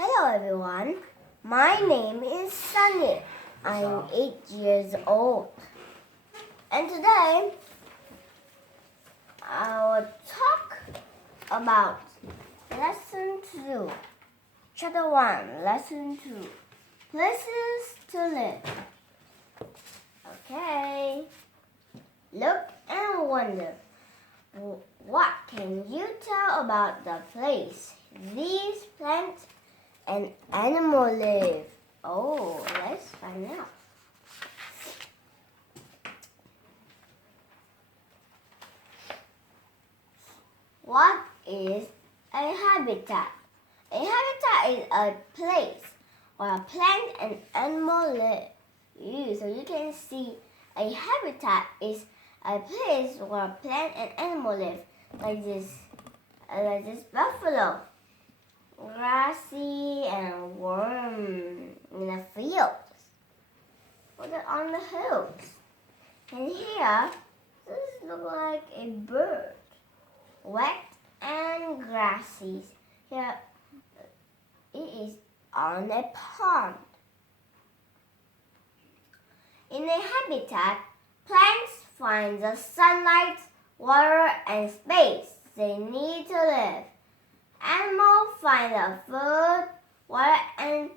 Hello everyone, my name is Sunny. I'm 8 years old. And today I will talk about Lesson 2, Chapter 1, Lesson 2, Places to Live. Okay, look and wonder. What can you tell about the place these plants and animals live? Oh, let's find out. What is a habitat? A habitat is a place where a plant and animal live. So you can see a habitat is a place where a plant and animal live, like this buffalo, grassy and warm in the fields, on the hills. And here, this looks like a bird, wet and grassy. Here, it is on a pond. In a habitat, plants find the sunlight, water, and space they need to live. Animals find the food, water, and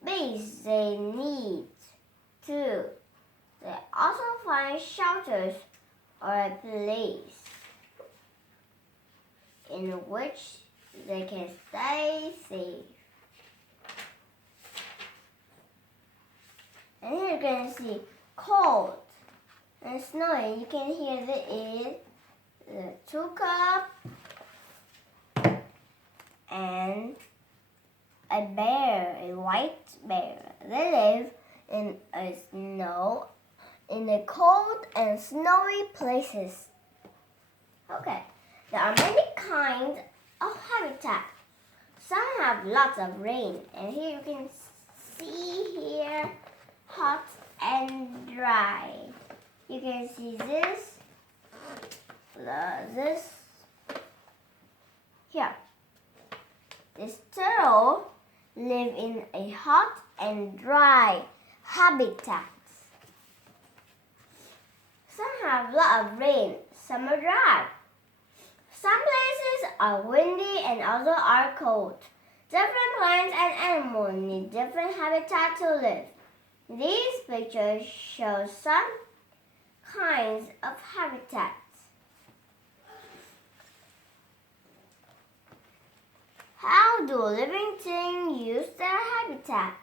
space they need too. They also find shelters or a place in which they can stay safe. And here you can see cold and snowing. You can hear the toucan and a bear, a white bear. They live in the cold and snowy places. Okay, there are many kinds of habitat. Some have lots of rain, and here you can see here hot and dry. You can see this here. This turtle live in a hot and dry habitat. Some have a lot of rain, some are dry. Some places are windy and others are cold. Different plants and animals need different habitat to live. These pictures show some kinds of habitats. How do living things use their habitat?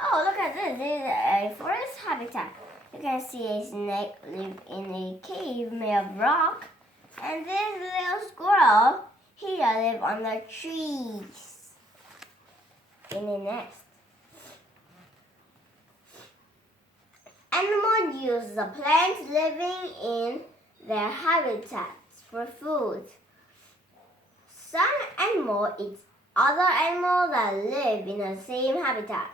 Oh, look at this. This is a forest habitat. You can see a snake live in a cave made of rock. And this little squirrel here live on the trees in a nest. Animals use the plants living in their habitats for food. Some animals eat other animals that live in the same habitat.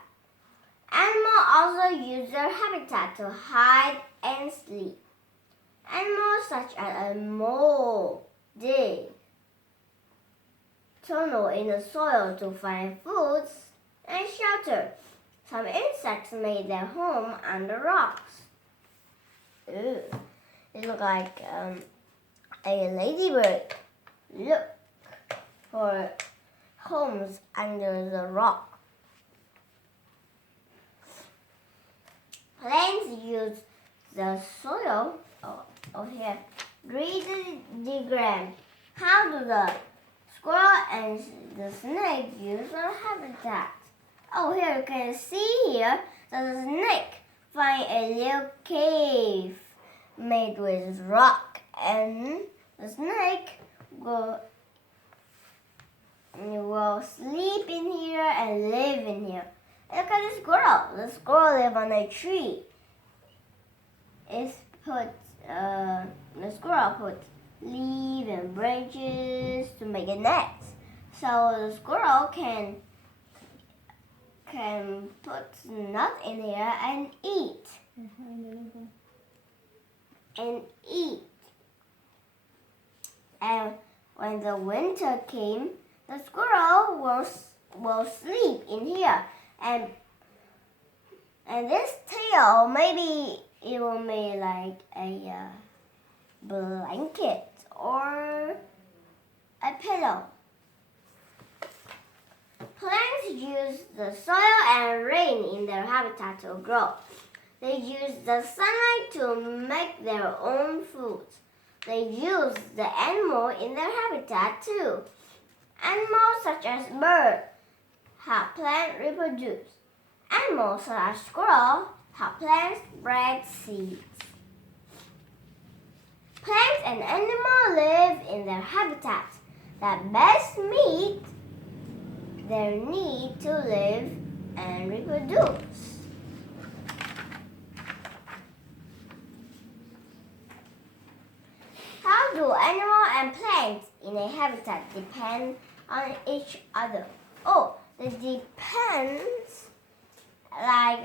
Animals also use their habitat to hide and sleep. Animals such as a mole dig tunnels in the soil to find food and shelter. Some insects make their home under rocks. Ooh, it looks like a ladybird. Look for homes under the rock. Plants use the soil. Here, read the diagram. How do the squirrel and the snake use their habitat? Oh, here you can see here that the snake find a little cave made with rock, and the snake will sleep in here and live in here. Look at the squirrel. The squirrel live on a tree. The squirrel put leaves and branches to make a nest. So the squirrel can put nuts in here and eat. And when the winter came, the squirrel animals will sleep in here, and this tail, maybe it will make like a blanket or a pillow. Plants use the soil and rain in their habitat to grow. They use the sunlight to make their own food. They use the animal in their habitat too. Animals such as birds help plants reproduce. Animals such as squirrels help plants spread seeds. Plants and animals live in their habitats that best meet their need to live and reproduce. How do animals and plants in a habitat depend on each other? Oh, it depends like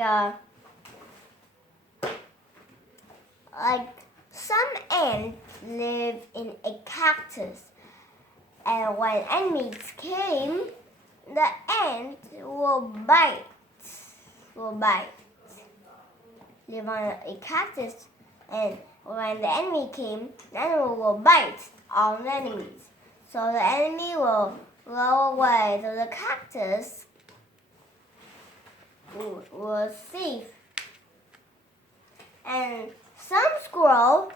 some ants live in a cactus, and when enemies came, the ant will bite. Live on a cactus, and when the enemy came, the animal will bite all the enemies. So the enemy will roll away, so the cactus was safe. And some squirrels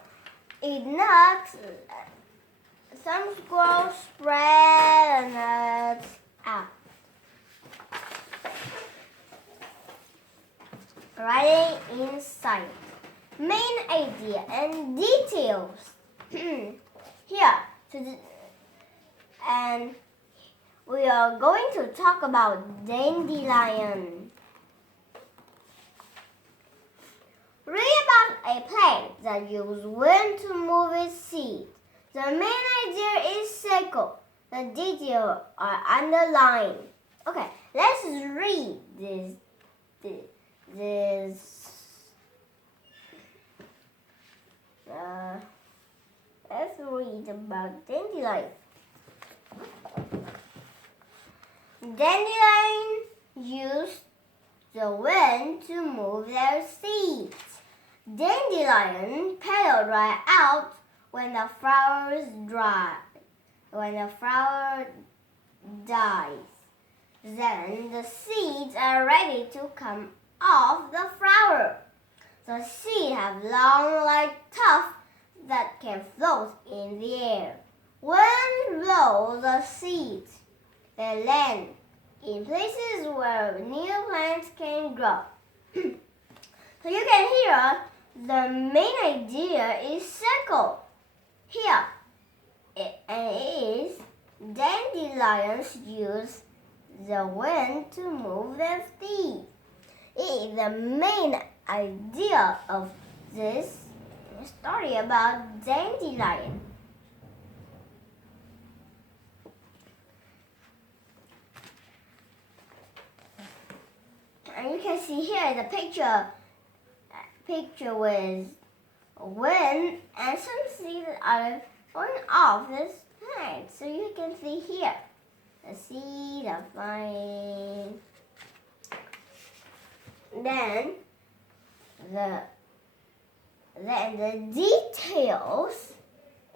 eat nuts. Some squirrels spread nuts out. Writing inside. Main idea and details. Here, and we are going to talk about dandelion. Read about a plant that uses wind to move its seed. The main idea is circle. The details are underlined. Okay, let's read this. Let's read about dandelion. Dandelion use the wind to move their seeds. Dandelion petals dry out when the flowers dry. When the flower dies, then the seeds are ready to come off the flower. The seeds have long, light tufts that can float in the air. Wind blows the seeds. They land in places where new plants can grow. So you can hear the main idea is circle. Here it is. Dandelions use the wind to move their seeds. It is the main idea of this story about dandelion. And you can see here the picture with wind and some seeds are going off this plant. So you can see here the seeds are flying. Then the details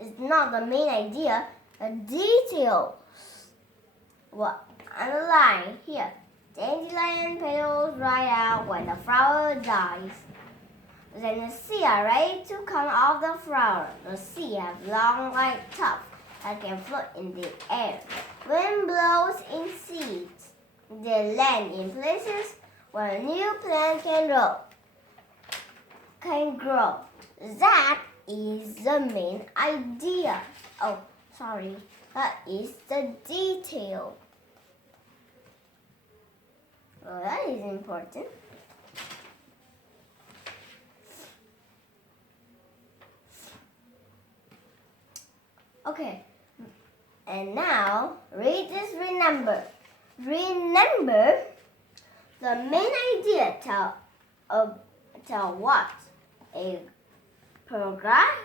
is not the main idea. The details were underlined here. Dandelion petals dry out when the flower dies. Then the seeds are ready to come off the flower. The seeds have long white tufts that can float in the air. Wind blows in seeds. They land in places where a new plant can grow. That is the main idea. Oh, sorry. That is the detail. Well, that is important. Okay. And now, read this remember. Remember, the main idea tell what a paragraph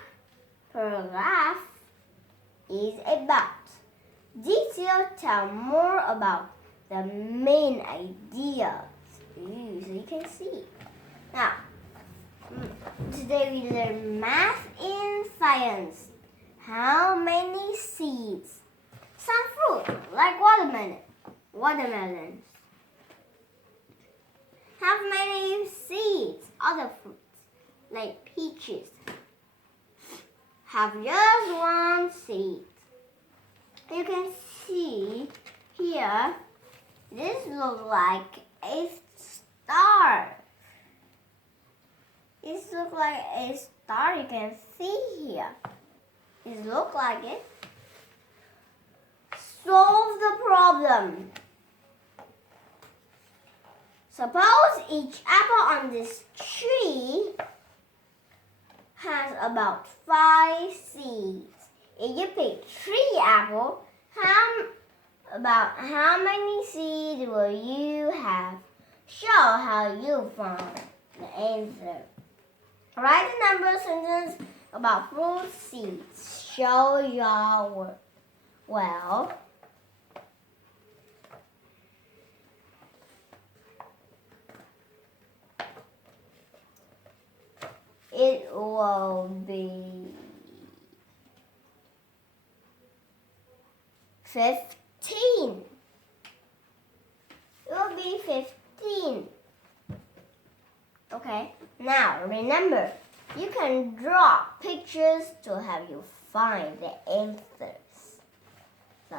is about. Details tell more about the main ideas. Ooh, so you can see. Now, today we learn math and science. How many seeds? Some fruit, like watermelons. How many seeds? Other fruits, like peaches. Have just one seed. You can see here, this looks like a star. This looks like a star. You can see here. It looks like it. Solve the problem. Suppose each apple on this tree has about 5 seeds. If you pick 3 apples, how many seeds will you have? Show how you found the answer. Write the number sentence about fruit seeds. Show your work. Well, it will be 15. It will be 15. Okay, now remember, you can draw pictures to help you find the answers. So,